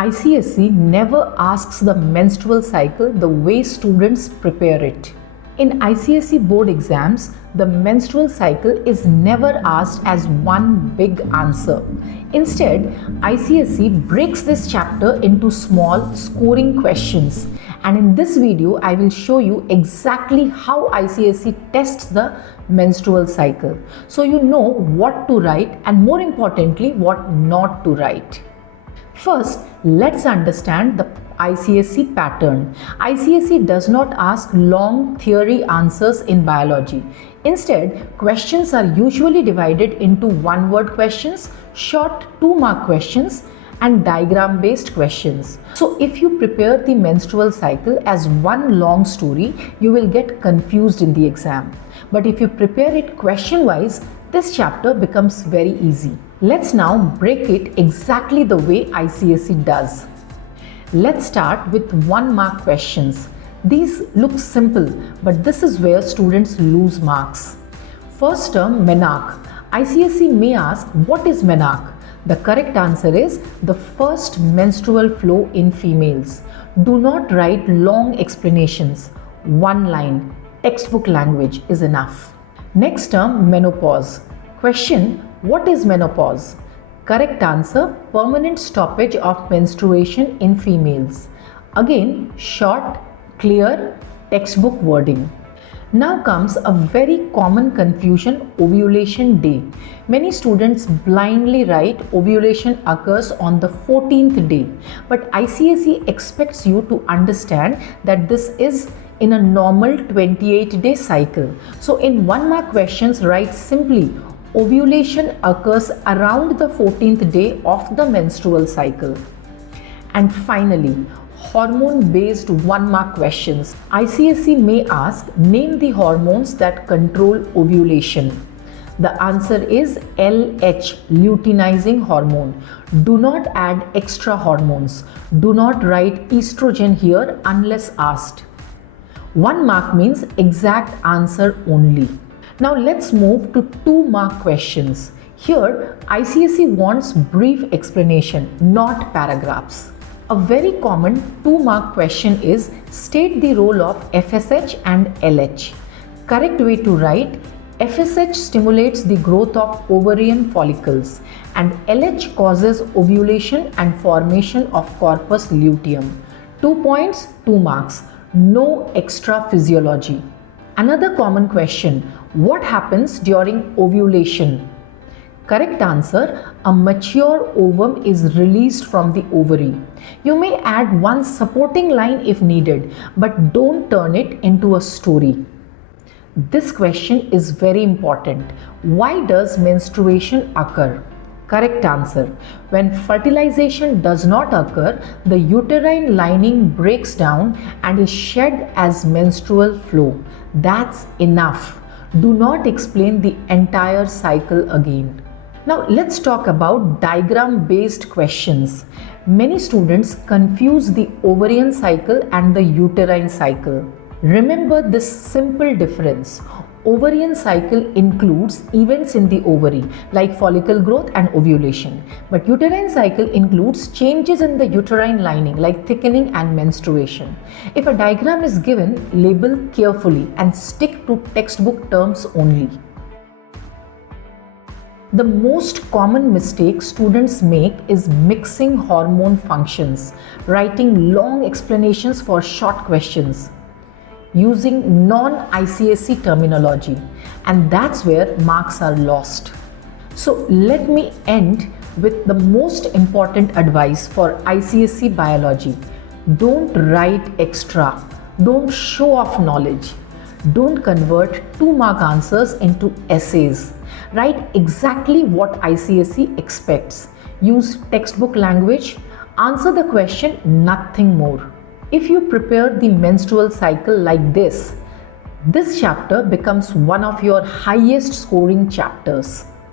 ICSE never asks the menstrual cycle the way students prepare it. In ICSE board exams, the menstrual cycle is never asked as one big answer. Instead, ICSE breaks this chapter into small scoring questions. And in this video, I will show you exactly how ICSE tests the menstrual cycle. So you know what to write and more importantly, what not to write. First, let's understand the ICSE pattern. ICSE does not ask long theory answers in biology. Instead, questions are usually divided into one-word questions, short 2-mark questions, and diagram-based questions. So if you prepare the menstrual cycle as one long story, you will get confused in the exam. But if you prepare it question-wise, this chapter becomes very easy. Let's now break it exactly the way ICSE does. Let's start with 1-mark questions. These look simple, but this is where students lose marks. First term, menarche. ICSE may ask, what is menarche? The correct answer is the first menstrual flow in females. Do not write long explanations. One line, textbook language is enough. Next term, menopause. Question, what is menopause? Correct answer, permanent stoppage of menstruation in females. Again, short, clear, textbook wording. Now comes a very common confusion, ovulation day. Many students blindly write ovulation occurs on the 14th day. But ICSE expects you to understand that this is in a normal 28-day cycle. So in 1-mark questions, write simply, ovulation occurs around the 14th day of the menstrual cycle. And finally, hormone-based 1-mark questions. ICSE may ask, name the hormones that control ovulation. The answer is LH, luteinizing hormone. Do not add extra hormones. Do not write estrogen here unless asked. 1 mark means exact answer only. Now let's move to 2-mark questions. Here, ICSE wants brief explanation, not paragraphs. A very common 2-mark question is, state the role of FSH and LH. Correct way to write, FSH stimulates the growth of ovarian follicles and LH causes ovulation and formation of corpus luteum. 2 points, 2 marks. No extra physiology. Another common question, what happens during ovulation? Correct answer, a mature ovum is released from the ovary. You may add one supporting line if needed, but don't turn it into a story. This question is very important. Why does menstruation occur? Correct answer, when fertilization does not occur, the uterine lining breaks down and is shed as menstrual flow. That's enough. Do not explain the entire cycle again. Now let's talk about diagram-based questions. Many students confuse the ovarian cycle and the uterine cycle. Remember this simple difference. Ovarian cycle includes events in the ovary like follicle growth and ovulation. But uterine cycle includes changes in the uterine lining like thickening and menstruation. If a diagram is given, label carefully and stick to textbook terms only. The most common mistake students make is mixing hormone functions, writing long explanations for short questions, using non-ICSE terminology, and that's where marks are lost. So let me end with the most important advice for ICSE biology. Don't write extra. Don't show off knowledge. Don't convert 2-mark answers into essays. Write exactly what ICSE expects. Use textbook language. Answer the question, nothing more. If you prepare the menstrual cycle like this chapter becomes one of your highest scoring chapters.